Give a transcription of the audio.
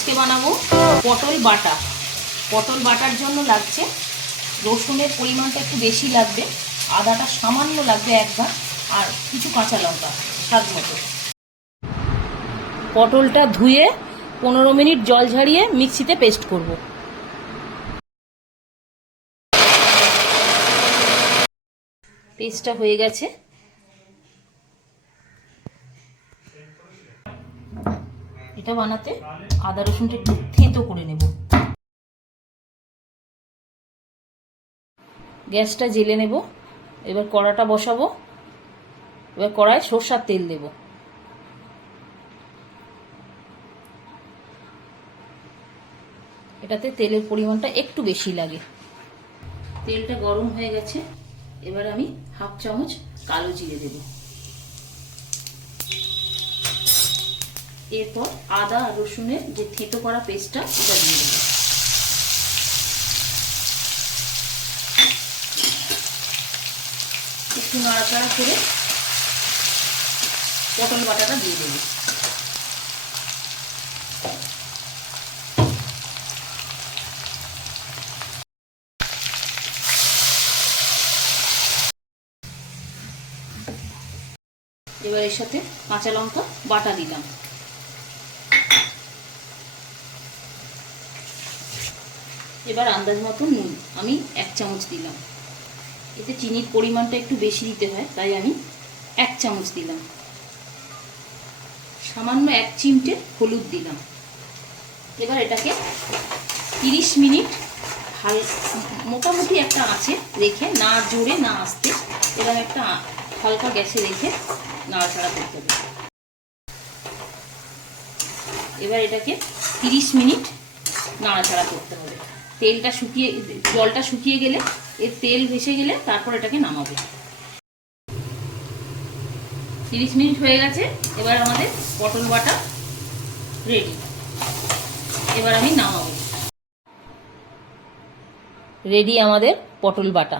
আজকে বানাবো পটল বাটা। পটল বাটার জন্য লাগছে রসুনের পরিমাণটা একটু বেশি লাগবে, আদাটা সামান্য লাগবে একবার, আর কিছু কাঁচা লঙ্কা স্বাদ মতো। পটলটা ধুয়ে 15 মিনিট জল ঝরিয়ে মিক্সিতে পেস্ট করব। পেস্টটা হয়ে গেছে। এটা বানাতে আদা রসুনটা একটু থেঁতো করে নেব। গ্যাসটা জ্বেলে নেব। এবার কড়াটা বসাবো। এবার কড়ায় সরষের তেল দেব। এটাতে তেলের পরিমাণটা একটু বেশি লাগে। তেলটা গরম হয়ে গেছে। এবার আমি হাফ চামচ কালো জিরে দেব। এরপর আদা আর রসুনের যে থেঁতো করা পেস্টটা এটা দিয়ে দেব। একটু নাড়াচাড়া করে পটল বাটাটা দিয়ে দেব। এবার এর সাথে কাঁচা লঙ্কা বাটা দিলাম। এবার আন্দাজ মতো নুন আমি 1 চামচ দিলাম। এতে চিনির পরিমাণটা একটু বেশি দিতে হয়, তাই আমি 1 চামচ দিলাম। সামান্য 1 চিমটে হলুদ দিলাম। এবার এটাকে 30 মিনিট মোটামুটি একটা আঁচে রেখে, না জোরে না আস্তে, এবার একটা হালকা গ্যাসে রেখে নাড়াচাড়া করতে হবে। এবার এটাকে 30 মিনিট নাড়াচাড়া করতে হবে। জলটা শুকিয়ে গেলে, এর তেল ভেসে গেলে তারপর এটাকে নামাবে। 30 মিনিট হয়ে গেছে। এবার আমাদের পটল বাটা রেডি। এবার আমি নামাবো। রেডি আমাদের পটল বাটা।